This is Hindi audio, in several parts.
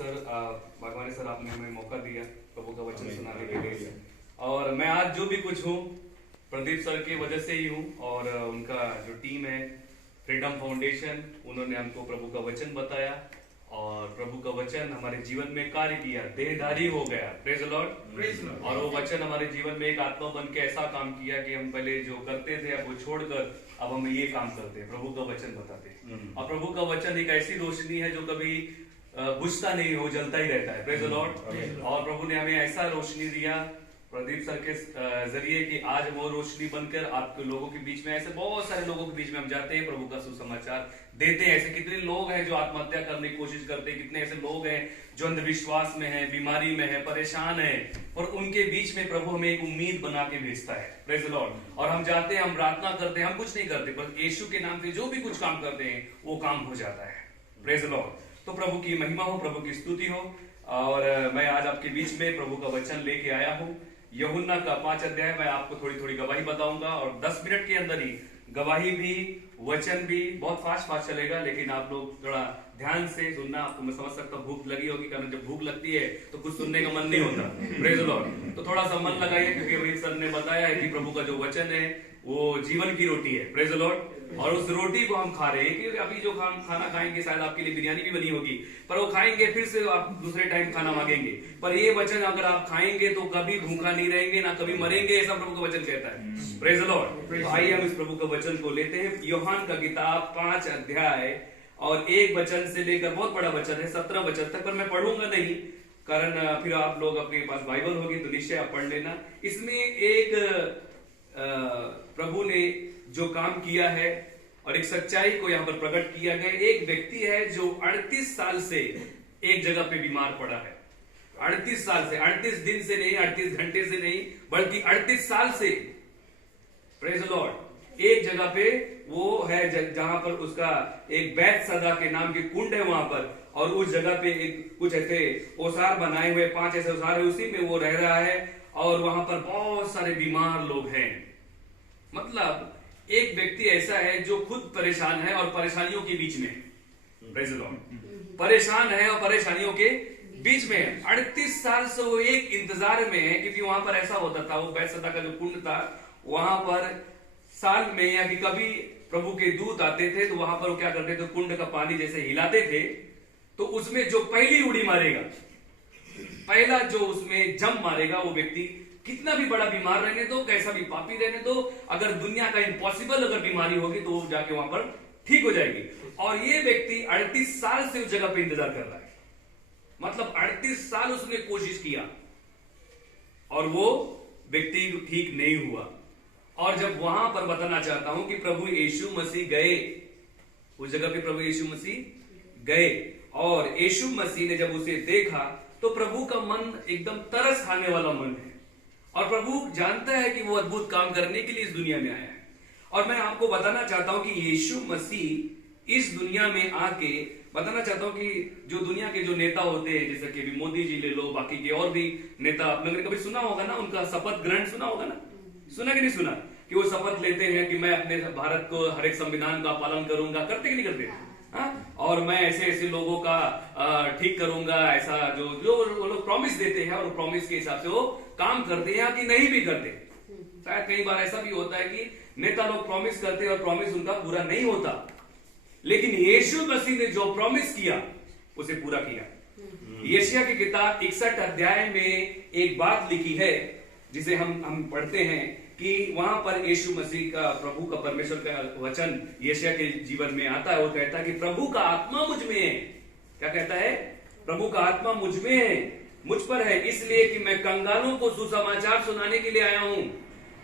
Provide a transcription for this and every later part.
सर, भगवान सर आपने हमें मौका दिया प्रभु का वचन सुनाने के लिए। और मैं आज जो भी कुछ हूँ प्रदीप सर की वजह से ही हूँ, और उनका जो टीम है फ्रीडम फाउंडेशन, उन्होंने हमको प्रभु का वचन बताया और प्रभु का वचन हमारे जीवन में कार्य किया, देहधारी हो गया। Praise Lord. और वो वचन हमारे जीवन में एक आत्मा बन के ऐसा काम किया कि हम पहले जो करते थे अब वो छोड़कर अब हम ये काम करते हैं, प्रभु का वचन बताते हैं। और प्रभु का वचन एक ऐसी रोशनी है जो कभी बुझता नहीं हो, जलता ही रहता है। Praise Lord. और प्रभु ने हमें ऐसा रोशनी दिया प्रदीप सर के जरिए कि आज वो रोशनी बनकर आपके लोगों के बीच में, ऐसे बहुत सारे लोगों के बीच में हम जाते हैं, प्रभु का सुसमाचार देते हैं। ऐसे कितने लोग हैं जो आत्महत्या करने की कोशिश करते हैं, कितने ऐसे लोग हैं जो अंधविश्वास में हैं, बीमारी में हैं, परेशान हैं, और उनके बीच में प्रभु हमें एक उम्मीद बना के भेजता है। Praise the Lord. और हम जाते हैं, हम प्रार्थना करते हैं, हम कुछ नहीं करते, पर यीशु के नाम से जो भी कुछ काम करते हैं वो काम हो जाता है। Praise the Lord. तो प्रभु की महिमा हो, प्रभु की स्तुति हो। और मैं आज आपके बीच में प्रभु का वचन लेके आया हूँ। यूहन्ना का 5 अध्याय मैं आपको थोड़ी थोड़ी गवाही बताऊंगा, और 10 मिनट के अंदर ही गवाही भी वचन भी बहुत फास्ट चलेगा, लेकिन आप लोग थोड़ा ध्यान से सुनना। आपको मैं समझ सकता हूँ भूख लगी होगी, कारण जब भूख लगती है तो कुछ सुनने का मन नहीं होता। Praise the Lord. तो थोड़ा सा मन लगाइए, क्योंकि अभी सर ने बताया है कि प्रभु का जो वचन है वो जीवन की रोटी है। Praise the Lord. और उस रोटी को हम खा रहे हैं, क्योंकि अभी जो खाना खाएंगे, शायद आपके लिए बिरयानी भी बनी होगी, पर वो खाएंगे फिर से आप दूसरे टाइम खाना मांगेंगे। पर ये वचन अगर आप खाएंगे तो कभी भूखा नहीं रहेंगे, ना कभी मरेंगे, ऐसा प्रभु का वचन कहता है। Praise the Lord. तो आइए हम इस प्रभु का वचन को लेते हैं। यूहन्ना का किताब 5 अध्याय और 1 वचन से लेकर, बहुत बड़ा वचन है, 17 वचन तक, पर मैं पढ़ूंगा नहीं, कारण फिर आप लोग अपने पास बाइबल होगी तो निश्चय आप पढ़ लेना। इसमें एक प्रभु ने जो काम किया है और एक सच्चाई को यहाँ पर प्रकट किया गया। एक व्यक्ति है जो 38 साल से एक जगह पे बीमार पड़ा है। 38 साल से, 38 दिन से नहीं, 38 घंटे से नहीं, बल्कि 38 साल से। Praise the Lord. एक जगह पे वो है जहां पर उसका एक बैतसदा के नाम के कुंड है वहां पर, और उस जगह पे एक कुछ ऐसे ओसार बनाए हुए, 5 ऐसे ओसार है, उसी में वो रह रहा है, और वहां पर बहुत सारे बीमार लोग हैं। मतलब एक व्यक्ति ऐसा है जो खुद परेशान है और परेशानियों के बीच में, प्रेज द लॉर्ड, परेशान है और परेशानियों के बीच में है। 38 साल से वो एक इंतजार में है, क्योंकि वहां पर ऐसा होता था, वो बैतसदा का जो कुंड था, वहां पर साल में या कि कभी प्रभु के दूत आते थे, तो वहां पर वो क्या करते थे, कुंड का पानी जैसे हिलाते थे, तो उसमें जो पहली उड़ी मारेगा, पहला जो उसमें जंप मारेगा, वो व्यक्ति कितना भी बड़ा बीमार रहने दो, कैसा भी पापी रहने दो, अगर दुनिया का इम्पॉसिबल अगर बीमारी होगी तो वो जाके वहां पर ठीक हो जाएगी। और ये व्यक्ति 38 साल से उस जगह पे इंतजार कर रहा है। मतलब 38 साल उसने कोशिश किया और वो व्यक्ति ठीक नहीं हुआ। और जब वहां पर बताना चाहता हूं कि प्रभु यीशु मसीह गए, उस जगह पे प्रभु यीशु मसीह गए, और यीशु मसीह ने जब उसे देखा तो प्रभु का मन एकदम तरस खाने वाला मन है, और प्रभु जानता है कि वो अद्भुत काम करने के लिए इस दुनिया में आया है। और मैं आपको बताना चाहता हूं कि यीशु मसीह इस दुनिया में आके, बताना चाहता हूं कि जो दुनिया के जो नेता होते हैं, जैसे कि मोदी जी ले लो, बाकी के और भी नेता, आपने कभी सुना होगा ना, उनका शपथ ग्रहण सुना होगा ना, सुना कि नहीं सुना, कि वो शपथ लेते हैं कि मैं अपने भारत को हर एक संविधान का पालन करूंगा, करते कि नहीं करते, और मैं ऐसे ऐसे लोगों का ठीक करूंगा, ऐसा जो वो लोग प्रॉमिस देते हैं, और प्रॉमिस के हिसाब से वो काम करते हैं कि नहीं भी करते। शायद कई बार ऐसा भी होता है कि नेता लोग प्रॉमिस करते हैं और प्रॉमिस उनका पूरा नहीं होता, लेकिन यीशु मसीह ने जो प्रॉमिस किया उसे पूरा किया। यशायाह की किताब 61 अध्याय में एक बात लिखी है, जिसे हम पढ़ते हैं कि वहां पर यीशु मसीह का, प्रभु का, परमेश्वर का वचन यशायाह के जीवन में आता है। वो कहता है कि प्रभु का आत्मा मुझ में है। क्या कहता है? प्रभु का आत्मा मुझ में है, मुझ पर है, इसलिए कि मैं कंगालों को सुसमाचार सुनाने के लिए आया हूं।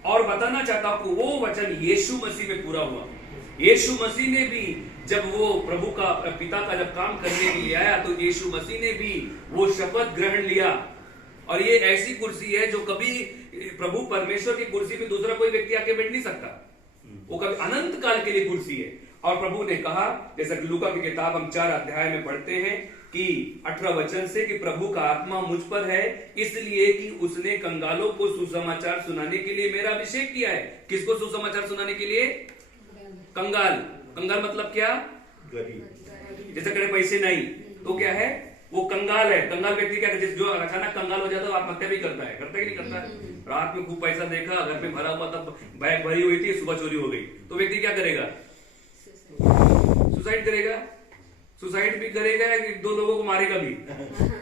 और बताना चाहता हूं कि वो वचन यीशु मसीह में पूरा हुआ। यीशु मसीह ने भी, जब वो प्रभु का, पिता का जब काम करने के लिए आया, तो यीशु मसीह ने भी वो शपथ ग्रहण लिया। और ये ऐसी कुर्सी है जो कभी प्रभु परमेश्वर की कुर्सी में दूसरा कोई व्यक्ति आके बैठ नहीं सकता, वो कभी अनंत काल के लिए कुर्सी है। और प्रभु ने कहा, जैसा कि लूका की किताब हम 4 अध्याय में पढ़ते हैं कि 18 वचन से, कि प्रभु का आत्मा मुझ पर है, इसलिए कि उसने कंगालों को सुसमाचार सुनाने के लिए मेरा अभिषेक किया है। किसको सुसमाचार सुनाने के लिए? कंगाल। कंगाल मतलब क्या? गरीब। जैसे करे पैसे नहीं तो क्या है? वो कंगाल है। कंगाल व्यक्ति क्या है, जो अचानक कंगाल हो जाता है आत्महत्या भी करता है कि नहीं करता है। रात में खूब पैसा देखा, घर पे भरा हुआ था, बैग भरी हुई थी, सुबह चोरी हो गई, तो व्यक्ति क्या करेगा, सुसाइड करेगा। सुसाइड भी करेगा या 2 लोगों को मारेगा भी,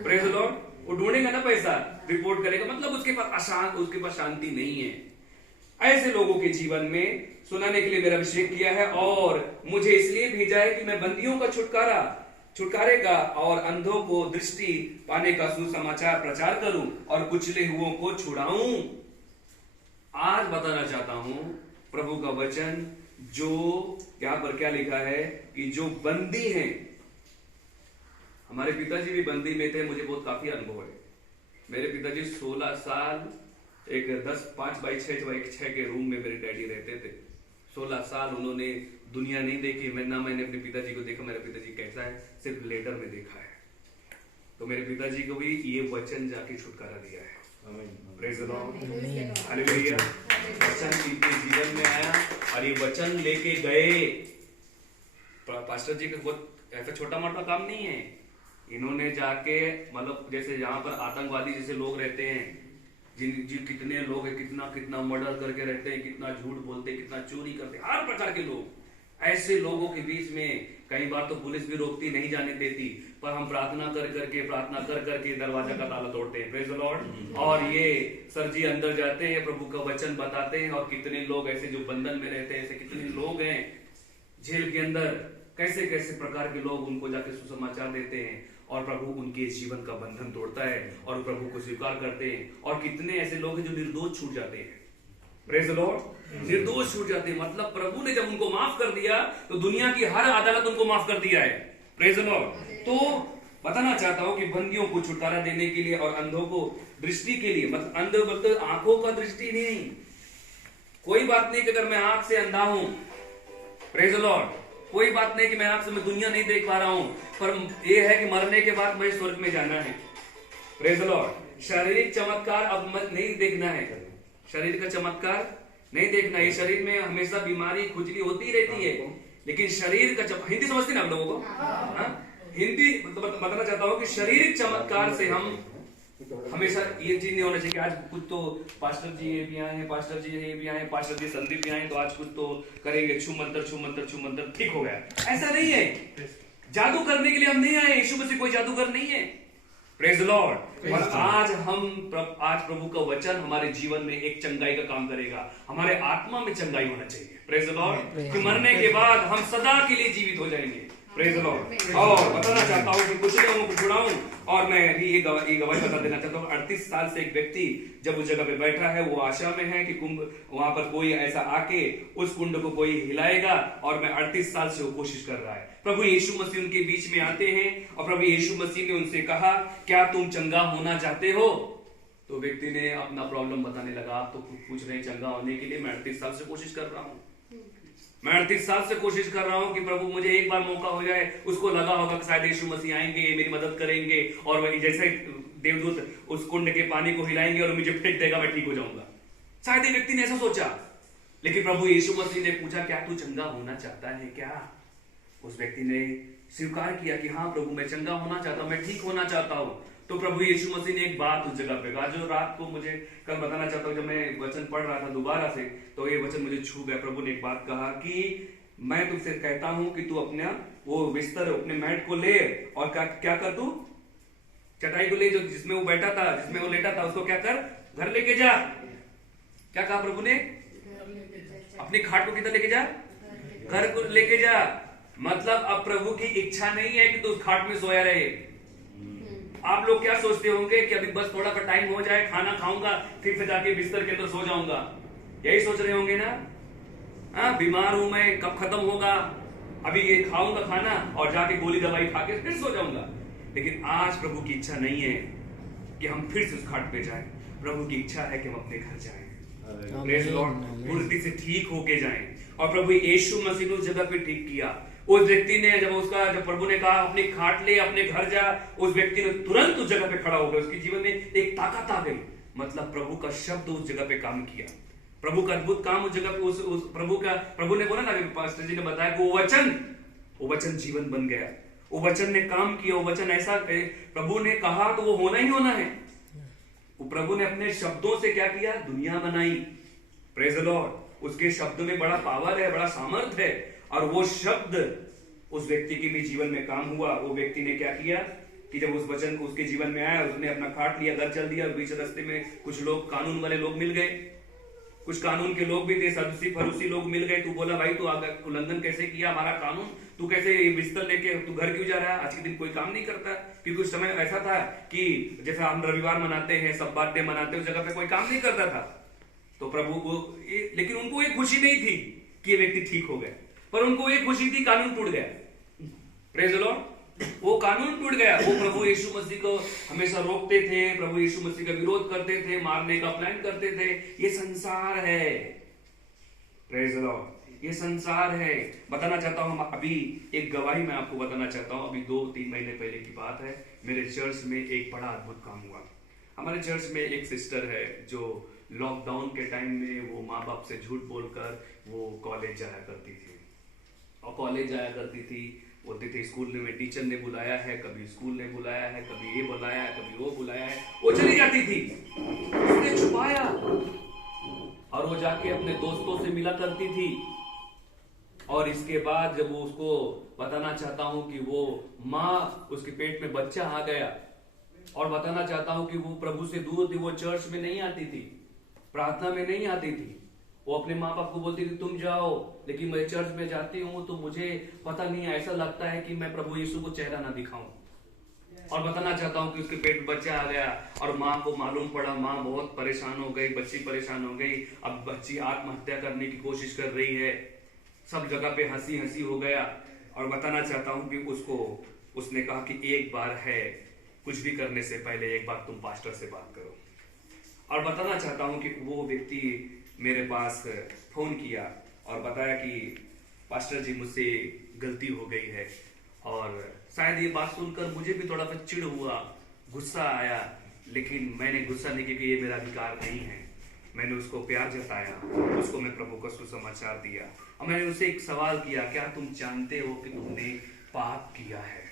प्रेज द लॉर्ड। वो ढूंढेगा ना पैसा, रिपोर्ट करेगा, मतलब उसके पास शांति नहीं है। ऐसे लोगों के जीवन में सुनाने के लिए मेरा अभिषेक किया है और मुझे इसलिए भेजा है कि मैं बंदियों का छुटकारे का और अंधों को दृष्टि पाने का सुसमाचार प्रचार करूं और कुचले हुओं को छुड़ाऊं। आज बताना चाहता हूं प्रभु का वचन, जो यहां पर क्या लिखा है कि जो बंदी हैं, हमारे पिताजी भी बंदी में थे, मुझे बहुत काफी अनुभव है। मेरे पिताजी 16 साल एक 5x6 के रूम में मेरे डैडी रहते थे। 16 साल उन्होंने दुनिया नहीं देखी। मैंने अपने पिताजी को देखा, मेरा पिताजी कैसा है सिर्फ लेटर में देखा है। तो मेरे पिताजी को भी ये वचन जाके छुटकारा दिया है। Praise the Lord, hallelujah. वचन इनके जीवन में आया और ये वचन लेके गए। पास्टर जी का बहुत ऐसा छोटा मोटा काम नहीं है। इन्होंने जाके, मतलब जैसे यहाँ पर आतंकवादी जैसे लोग रहते हैं, जिन कितने लोग हैं, कितना मर्डर करके रहते हैं, कितना झूठ बोलते हैं, कितना चोरी करते हैं, हर प्रकार के लोग। ऐसे लोगों के बीच में कई बार तो पुलिस भी रोकती, नहीं जाने देती, पर हम प्रार्थना कर करके दरवाजा का ताला तोड़ते हैं। Praise the Lord. और ये सर जी अंदर जाते हैं, प्रभु का वचन बताते हैं, और कितने लोग ऐसे जो बंधन में रहते हैं, ऐसे कितने लोग हैं जेल के अंदर, कैसे कैसे प्रकार के लोग, उनको जाके सुसमाचार देते हैं और प्रभु उनके जीवन का बंधन तोड़ता है और प्रभु को स्वीकार करते हैं। और कितने ऐसे लोग हैं जो निर्दोष छूट जाते हैं। Praise the Lord. निर्दोष छूट जाते हैं, मतलब प्रभु ने जब उनको माफ कर दिया तो दुनिया की हर अदालत उनको माफ कर दिया है। Praise the Lord. तो बताना चाहता हूं कि बंदियों को छुटकारा देने के लिए और अंधों को दृष्टि के लिए, मतलब अंधों मतलब आंखों का दृष्टि नहीं, कोई बात नहीं कि अगर मैं आंख से अंधा हूं, प्रेज द लॉर्ड, कोई बात नहीं कि मैं आंख से मैं दुनिया नहीं देख पा रहा हूं, पर यह है कि मरने के बाद मैं स्वर्ग में जाना है। Praise the Lord. शारीरिक चमत्कार अब मत नहीं देखना है, शरीर का चमत्कार नहीं देखना है। शरीर में हमेशा बीमारी खुजली होती रहती है, लेकिन शरीर का हिंदी समझते ना आप लोगों को, हिंदी मतलब बताना चाहता हूं कि शारीरिक चमत्कार से हम हमेशा ये चीज नहीं होना चाहिए कि आज कुछ तो पास्टर जी ये भी आए हैं, पास्टर जी ये भी आए हैं, पास्टर जी संदीप भी आए, तो आज कुछ तो करेंगे, छू मंत्र ठीक हो गया। ऐसा नहीं है। जादू करने के लिए हम नहीं आए, यीशु मसीह कोई जादूगर नहीं है। Praise the Lord. और आज प्रभु का वचन हमारे जीवन में एक चंगाई का काम करेगा। हमारे आत्मा में चंगाई होना चाहिए। Praise the Lord. कि मरने के बाद हम सदा के लिए जीवित हो जाएंगे। Praise the Lord. और बताना चाहता हूं कि कुछ लोगों को छुड़ाऊं, और मैं भी ये गवाही बता देना चाहता हूं। 38 साल से एक व्यक्ति जब उस जगह पे बैठा है, वो आशा में है कि कुंभ वहां पर कोई ऐसा आके उस कुंड को कोई हिलाएगा, और मैं 38 साल से वो कोशिश कर रहा है। प्रभु यीशु मसीह उनके बीच में आते हैं और प्रभु यीशु मसीह ने उनसे कहा, क्या तुम चंगा होना चाहते हो? तो व्यक्ति ने अपना प्रॉब्लम बताने लगा। आप तो पूछ रहे हैं चंगा होने के लिए, मैं 38 साल से कोशिश कर रहा हूँ। मैं 38 साल से कोशिश कर रहा हूं कि प्रभु मुझे एक बार मौका हो जाए। उसको लगा होगा कि शायद यीशु मसीह आएंगे, मेरी मदद करेंगे, और वही जैसे देवदूत उस कुंड के पानी को हिलाएंगे और मुझे फेंक देगा, मैं ठीक हो जाऊंगा। शायद व्यक्ति ने ऐसा सोचा, लेकिन प्रभु यीशु मसीह ने पूछा, क्या तू चंगा होना चाहता है क्या? उस व्यक्ति ने स्वीकार किया कि हाँ प्रभु, मैं चंगा होना चाहता हूं, मैं ठीक होना चाहता हूं। तो प्रभु यीशु मसीह ने एक बात उस जगह पे कहा, जो रात को मुझे कल बताना चाहता हूँ। जब मैं वचन पढ़ रहा था दोबारा से, तो ये वचन मुझे छू गया। प्रभु ने एक बात कहा कि मैं तुमसे कहता हूं कि तू अपना वो बिस्तर, अपने मैट को ले, और क्या कर, तू चटाई को ले, जो जिसमें वो बैठा था, जिसमें वो लेटा था, उसको क्या कर, घर लेके जा। क्या कहा प्रभु ने? अपनी खाट को किधर लेके जा? घर को लेके जा। मतलब अब प्रभु की इच्छा नहीं है कि तू उस खाट में सोया रहे। आप लोग क्या सोचते होंगे कि अभी बस थोड़ा सा टाइम हो जाए, खाना खाऊंगा, फिर से जाके बिस्तर के अंदर सो जाऊंगा, यही सोच रहे होंगे ना? हाँ, बीमार हूं मैं, कब खत्म होगा, अभी ये खाऊंगा खाना और जाके गोली दवाई खा के फिर सो जाऊंगा। लेकिन आज प्रभु की इच्छा नहीं है कि हम फिर से उस खाट पे जाएं। प्रभु की इच्छा है कि हम अपने घर जाएं, प्रेज लॉर्ड, पूरी से ठीक होके जाएं। और प्रभु यीशु मसीह ने उस जगह पे ठीक किया। उस व्यक्ति ने जब प्रभु ने कहा अपनी खाट ले, अपने घर जा, उस व्यक्ति ने तुरंत उस जगह पे खड़ा हो गया। उसके जीवन में एक ताकत आ गई। मतलब प्रभु का शब्द उस जगह पे काम किया, प्रभु का अद्भुत काम उस जगह पे। प्रभु ने बोला ना, पास्टर जी ने बताया, वो वचन जीवन बन गया। वो वचन ने काम किया, वो वचन ऐसा प्रभु ने कहा तो वो होना ही होना है। वो प्रभु ने अपने शब्दों से क्या किया, दुनिया बनाई। Praise the Lord. उसके शब्द में बड़ा पावर है, बड़ा सामर्थ है, और वो शब्द उस व्यक्ति के भी जीवन में काम हुआ। वो व्यक्ति ने क्या किया कि जब उस वचन को उसके जीवन में आया, उसने अपना खाट लिया, घर चल दिया। बीच रास्ते में कुछ लोग, कानून वाले लोग मिल गए, कुछ कानून के लोग भी थे, सदुसी फरूसी लोग मिल गए। तू बोला भाई तू उल्लंघन कैसे किया हमारा कानून, तू कैसे बिस्तर लेके तू घर क्यों जा रहा है, आज के दिन कोई काम नहीं करता। क्योंकि उस समय ऐसा था कि जैसे हम रविवार मनाते हैं, सब बात मनाते हैं, उस जगह पे कोई काम नहीं करता था। तो प्रभु को लेकिन उनको एक खुशी नहीं थी कि ये व्यक्ति ठीक हो गया, पर उनको एक खुशी थी कानून टूट गया। Praise the Lord. वो कानून टूट गया। वो प्रभु यीशु मसीह को हमेशा रोकते थे, प्रभु यीशु मसीह का विरोध करते थे, मारने का प्लान करते थे। ये संसार है। Praise the Lord. ये संसार है। बताना चाहता हूं, अभी एक गवाही मैं आपको बताना चाहता हूं। अभी 2-3 महीने पहले की बात है। मेरे चर्च में एक बड़ा अद्भुत काम हुआ। हमारे चर्च में एक सिस्टर है जो लॉकडाउन के टाइम में वो माँ बाप से झूठ बोलकर वो कॉलेज जाया करती थी, और कॉलेज जाया करती थी, बोलती थी स्कूल में टीचर ने बुलाया है, कभी स्कूल ने बुलाया है, कभी ये बुलाया है, कभी वो बुलाया है, वो चली जाती थी। उसने छुपाया और वो जाके अपने दोस्तों से मिला करती थी। और इसके बाद जब वो उसको बताना चाहता हूं कि वो माँ, उसके पेट में बच्चा आ गया, और बताना चाहता हूं कि वो प्रभु से दूर थी, वो चर्च में नहीं आती थी, प्रार्थना में नहीं आती थी। वो अपने माँ बाप को बोलती थी तुम जाओ, लेकिन मैं चर्च में जाती हूँ तो मुझे पता नहीं, ऐसा लगता है कि मैं प्रभु यीशु को चेहरा ना दिखाऊं। और बताना चाहता हूँ कि उसके पेट में बच्चा आ गया और माँ को मालूम पड़ा, माँ बहुत परेशान हो गई, बच्ची परेशान हो गई। अब बच्ची आत्महत्या करने की कोशिश कर रही है, सब जगह पे हंसी हंसी हो गया। और बताना चाहता हूँ कि उसने कहा कि एक बार है, कुछ भी करने से पहले एक बार तुम पास्टर से बात करो। और बताना चाहता हूँ कि वो व्यक्ति मेरे पास फोन किया और बताया कि पास्टर जी मुझसे गलती हो गई है। और शायद ये बात सुनकर मुझे भी थोड़ा सा चिढ़ हुआ, गुस्सा आया, लेकिन मैंने गुस्सा नहीं किया कि ये मेरा अधिकार नहीं है। मैंने उसको प्यार जताया, उसको मैं प्रभु का सुसमाचार दिया, और मैंने उसे एक सवाल किया, क्या तुम जानते हो कि तुमने पाप किया है?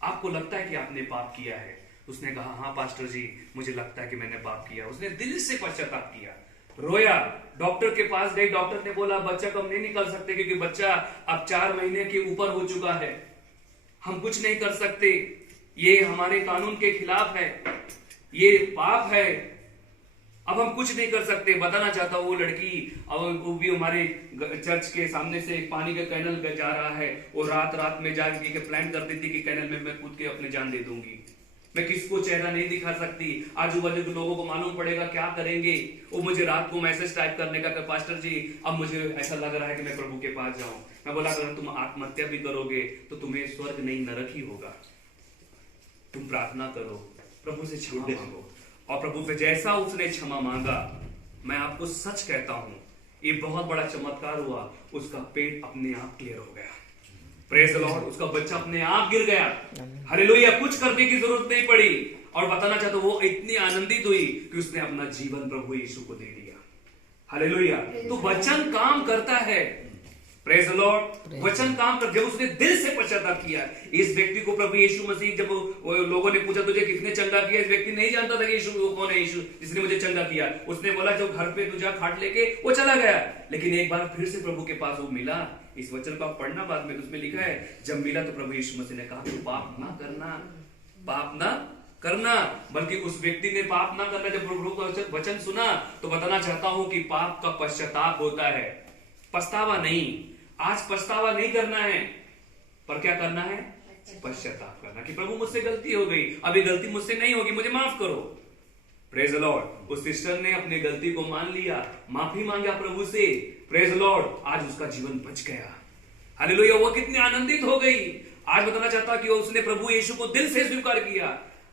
आपको लगता है कि आपने पाप किया है? उसने कहा हाँ पास्टर जी, मुझे लगता है कि मैंने पाप किया। उसने दिल से पश्चाताप किया, रोया, डॉक्टर के पास गई। डॉक्टर ने बोला बच्चा को हम नहीं निकाल सकते क्योंकि बच्चा अब 4 महीने के ऊपर हो चुका है, हम कुछ नहीं कर सकते, ये हमारे कानून के खिलाफ है, ये पाप है, अब हम कुछ नहीं कर सकते। बताना चाहता हूँ वो लड़की, अब वो भी हमारे चर्च के सामने से पानी का कैनल जा रहा है, वो रात में जाके प्लान करती थी कि कैनल में मैं कूद के अपने जान दे दूंगी, मैं किसको चेहरा नहीं दिखा सकती, आजू बाजू के लोगों को मालूम पड़ेगा क्या करेंगे। वो मुझे रात को मैसेज टाइप करने का, पास्टर जी अब मुझे ऐसा लग रहा है कि मैं प्रभु के पास जाऊं। मैं बोला अगर तुम आत्महत्या भी करोगे तो तुम्हें स्वर्ग नहीं नरक ही होगा। तुम प्रार्थना करो, प्रभु से क्षमा मांगो, और प्रभु से जैसा उसने क्षमा मांगा, मैं आपको सच कहता हूं ये बहुत बड़ा चमत्कार हुआ। उसका पेट अपने आप क्लियर हो गया। Praise the Lord. उसका बच्चा अपने आप गिर गया। हालेलुया। कुछ करने की जरूरत नहीं पड़ी। और बताना चाहता हूं वो इतनी आनंदित हुई कि उसने अपना जीवन प्रभु यीशु को दे दिया। हालेलुया। तो वचन काम करता है। Praise the Lord. वचन काम कर, जब उसने दिल से पश्चाताप किया। इस व्यक्ति को प्रभु यीशु मसीह, जब लोगों ने पूछा तुझे किसने चंगा किया, इस व्यक्ति नहीं जानता था कि यीशु कौन है, यीशु जिसने मुझे चंगा किया। उसने बोला जब घर पे तुझा खाट लेके वो चला गया। लेकिन एक बार फिर से प्रभु के पास वो मिला। इस वचन को आप पढ़ना बाद में, उसमें लिखा है जब मिला तो प्रभु यीशु मसीह ने कहा तू पाप ना करना, पाप ना करना। बल्कि उस व्यक्ति ने पाप ना करना, जब प्रभु का वचन सुना तो बताना चाहता हूं कि पाप का पश्चाताप होता है, पछतावा नहीं। आज पछतावा नहीं करना है, पर क्या करना है? पश्चाताप करना कि प्रभु मुझसे गलती हो गई, अभी गलती मुझसे नहीं होगी, मुझे माफ करो। Praise the Lord. उस सिस्टर ने अपनी गलती को मान लिया, माफी मांगा प्रभु से। Praise the Lord. आज उसका जीवन बच गया। हालेलुया। वो कितनी आनंदित हो गई। आज बताना चाहता कि उसने प्रभु यीशु को दिल से स्वीकार किया।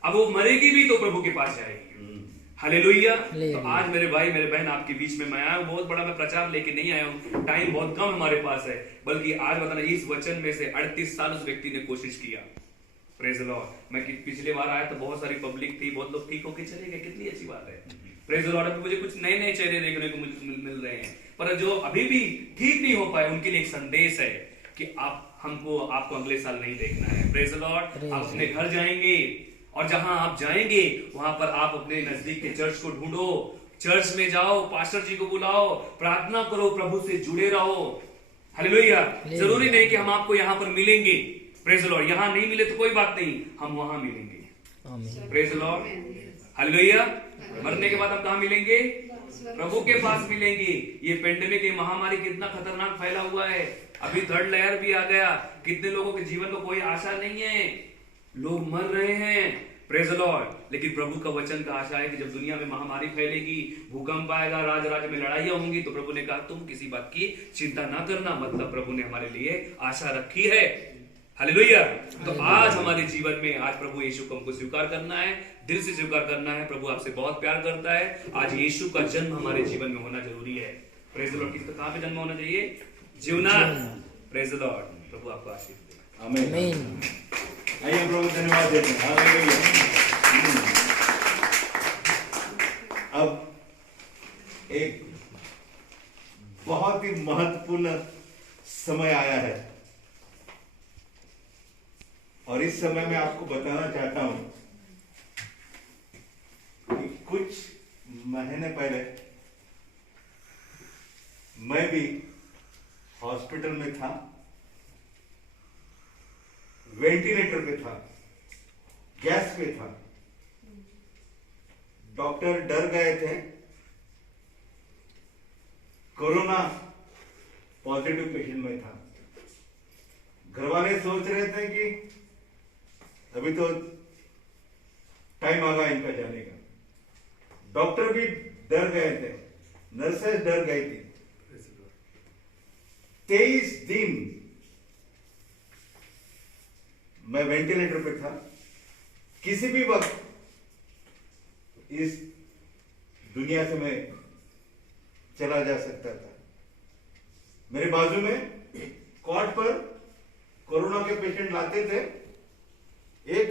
अब वो मरेगी भी तो प्रभु के पास जाएगी। हालेलुया। तो आज मेरे भाई मेरे बहन आपके बीच में मैं आया हूं। बहुत बड़ा मैं प्रचार लेके नहीं आया हूं, टाइम बहुत कम हमारे पास है। बल्कि आज बताना इस वचन में से 38 साल उस व्यक्ति ने कोशिश किया। Praise the Lord. मैं पिछले बार आया तो बहुत सारी पब्लिक थी, बहुत लोग ठीक होके चले गए, कितनी अच्छी बात है। Praise the Lord. अभी मुझे कुछ नए नए चेहरे देखने को मिल रहे हैं, पर जो अभी भी ठीक नहीं हो पाए उनके लिए एक संदेश है कि आप हमको आपको अगले साल नहीं देखना है। Praise the Lord. आप अपने घर जाएंगे और जहां आप जाएंगे वहां पर आप अपने नजदीक के चर्च को ढूंढो, चर्च में जाओ, पास्टर जी को बुलाओ, प्रार्थना करो, प्रभु से जुड़े रहो। हालेलुया। जरूरी नहीं कि हम आपको यहाँ पर मिलेंगे, प्रेज द लॉर्ड, यहाँ नहीं मिले तो कोई बात नहीं, हम वहां मिलेंगे। Praise the Lord. हालेलुया। मरने के बाद हम कहाँ मिलेंगे? प्रभु के पास मिलेंगे। ये पेंडेमिक, ये महामारी कितना खतरनाक फैला हुआ है, अभी थर्ड लेयर भी आ गया, कितने लोगों के जीवन को कोई आशा नहीं है, लोग मर रहे हैं। Praise the Lord. लेकिन प्रभु का वचन का आशा है कि जब दुनिया में महामारी फैलेगी, भूकंप आएगा, राज राज्य में लड़ाइयां होंगी, तो प्रभु ने कहा तुम किसी बात की चिंता ना करना। मतलब प्रभु ने हमारे लिए आशा रखी है। हालेलुया। तो आज हमारे जीवन में आज प्रभु यीशु को हमको स्वीकार करना है, दिल से स्वीकार करना है। प्रभु आपसे बहुत प्यार करता है। आज यीशु का जन्म हमारे जीवन में होना जरूरी है। Praise the lord. किसका कहां पे जन्म होना चाहिए? जीवनाथ। Praise the lord. प्रभु आपको आशीष दे। आमीन। आइए हम प्रभु धन्यवाद देते हैं। हालेलुया। अब एक बहुत ही महत्वपूर्ण समय आया है और इस समय मैं आपको बताना चाहता हूं कि कुछ महीने पहले मैं भी हॉस्पिटल में था, वेंटिलेटर पे था, गैस पे था। डॉक्टर डर गए थे, कोरोना पॉजिटिव पेशेंट में था। घर वाले सोच रहे थे कि अभी तो टाइम आ गया इनका जाने का। डॉक्टर भी डर गए थे, नर्सेस डर गई थी। 23 दिन मैं वेंटिलेटर पे था। किसी भी वक्त इस दुनिया से मैं चला जा सकता था। मेरे बाजू में कॉट पर कोरोना के पेशेंट लाते थे, एक